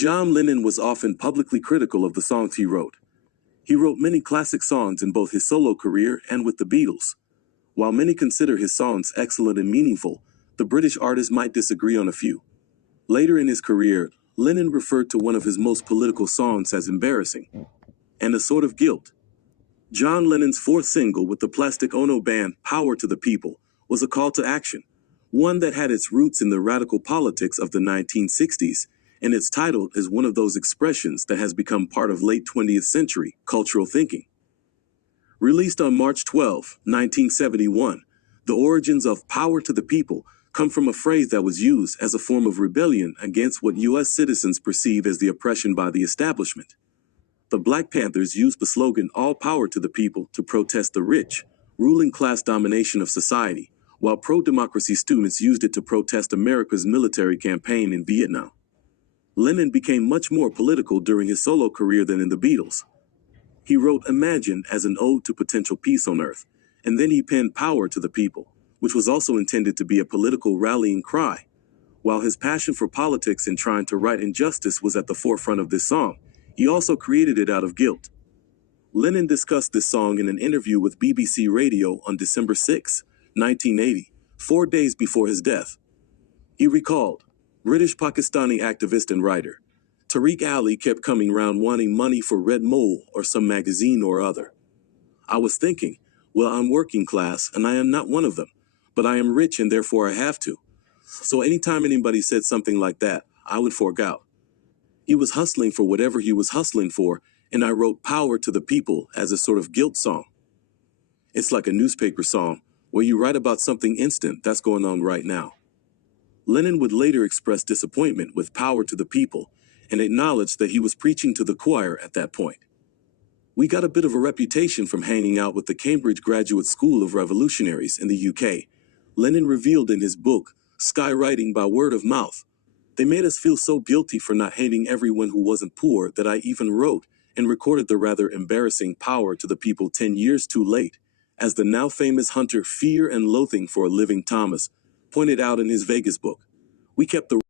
John Lennon was often publicly critical of the songs he wrote. He wrote many classic songs in both his solo career and with the Beatles. While many consider his songs excellent and meaningful, the British artist might disagree on a few. Later in his career, Lennon referred to one of his most political songs as embarrassing, and a sort of guilt. John Lennon's fourth single with the Plastic Ono Band, Power to the People, was a call to action, one that had its roots in the radical politics of the 1960s, and its title is one of those expressions that has become part of late 20th century cultural thinking. Released on March 12, 1971, the origins of Power to the People come from a phrase that was used as a form of rebellion against what U.S. citizens perceive as the oppression by the establishment. The Black Panthers used the slogan "All Power to the People" to protest the rich, ruling class domination of society, while pro-democracy students used it to protest America's military campaign in Vietnam. Lennon became much more political during his solo career than in the Beatles. He wrote Imagine as an ode to potential peace on Earth, and then he penned Power to the People, which was also intended to be a political rallying cry. While his passion for politics and trying to right injustice was at the forefront of this song, he also created it out of guilt. Lennon discussed this song in an interview with BBC Radio on December 6, 1980, 4 days before his death. He recalled, British Pakistani activist and writer, Tariq Ali kept coming round wanting money for Red Mole or some magazine or other. I was thinking, well, I'm working class and I am not one of them, but I am rich and therefore I have to. So anytime anybody said something like that, I would fork out. He was hustling for whatever he was hustling for, and I wrote Power to the People as a sort of guilt song. It's like a newspaper song where you write about something instant that's going on right now. Lennon would later express disappointment with Power to the People and acknowledge that he was preaching to the choir at that point. We got a bit of a reputation from hanging out with the Cambridge Graduate School of Revolutionaries in the UK. Lennon revealed in his book, Skywriting by Word of Mouth, they made us feel so guilty for not hating everyone who wasn't poor that I even wrote and recorded the rather embarrassing Power to the People 10 years too late, as the now famous hunter Fear and Loathing for a Living Thomas pointed out in his Vegas book. We kept the